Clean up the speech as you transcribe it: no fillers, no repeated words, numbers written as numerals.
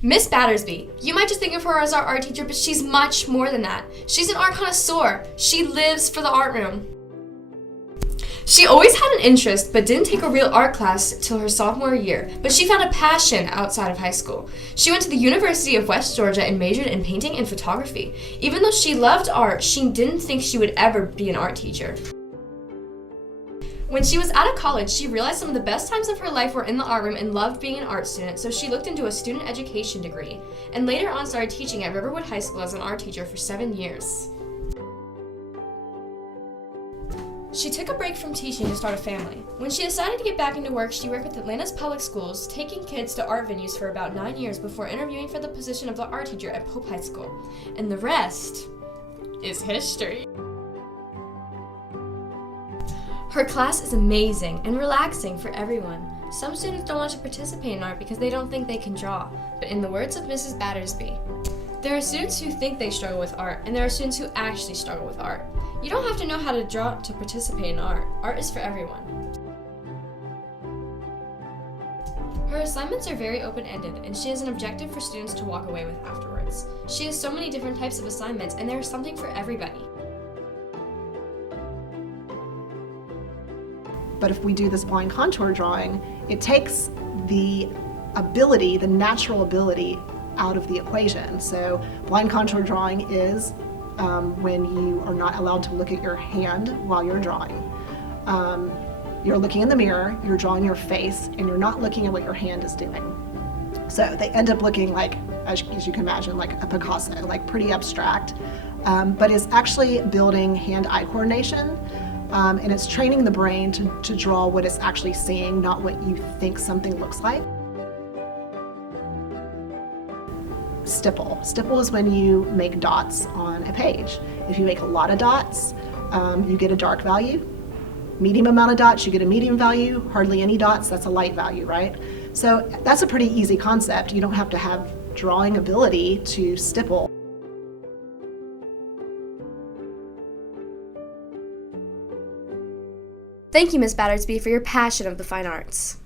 Miss Battersby. You might just think of her as our art teacher, but she's much more than that. She's an art connoisseur. She lives for the art room. She always had an interest, but didn't take a real art class till her sophomore year, but she found a passion outside of high school. She went to the University of West Georgia and majored in painting and photography. Even though she loved art, she didn't think she would ever be an art teacher. When she was out of college, she realized some of the best times of her life were in the art room and loved being an art student, so she looked into a student education degree, and later on started teaching at Riverwood High School as an art teacher for 7 years. She took a break from teaching to start a family. When she decided to get back into work, she worked with Atlanta's public schools, taking kids to art venues for about 9 years before interviewing for the position of the art teacher at Pope High School. And the rest is history. Her class is amazing and relaxing for everyone. Some students don't want to participate in art because they don't think they can draw, but in the words of Mrs. Battersby, there are students who think they struggle with art, and there are students who actually struggle with art. You don't have to know how to draw to participate in art. Art is for everyone. Her assignments are very open-ended, and she has an objective for students to walk away with afterwards. She has so many different types of assignments, and there is something for everybody. But if we do this blind contour drawing, it takes the ability, the natural ability, out of the equation. So blind contour drawing is when you are not allowed to look at your hand while you're drawing. You're looking in the mirror, you're drawing your face, and you're not looking at what your hand is doing. So they end up looking like, as you can imagine, like a Picasso, like pretty abstract, but it's actually building hand-eye coordination, and it's training the brain to draw what it's actually seeing, not what you think something looks like. Stipple. Stipple is when you make dots on a page. If you make a lot of dots, you get a dark value. Medium amount of dots, you get a medium value. Hardly any dots, that's a light value, right? So that's a pretty easy concept. You don't have to have drawing ability to stipple. Thank you, Ms. Battersby, for your passion of the fine arts.